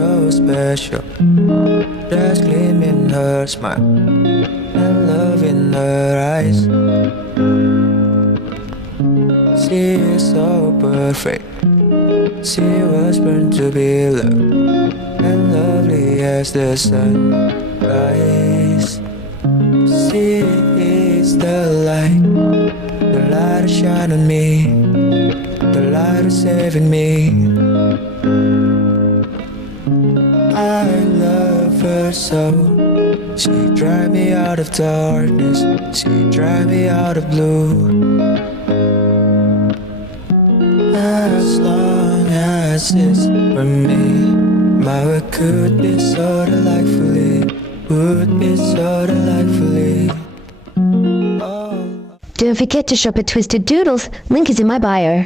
so special. There's gleam in her smile and love in her eyes. She is so perfect. She was born to be loved and lovely as the sunrise. She is the light that shine on me, the light is saving me. I love her so. She drive me out of darkness, she drive me out of blue. As long as it's for me, my work could be so delightfully, would be so delightfully. Don't forget to shop at Twisted Doodles. Link is in my bio.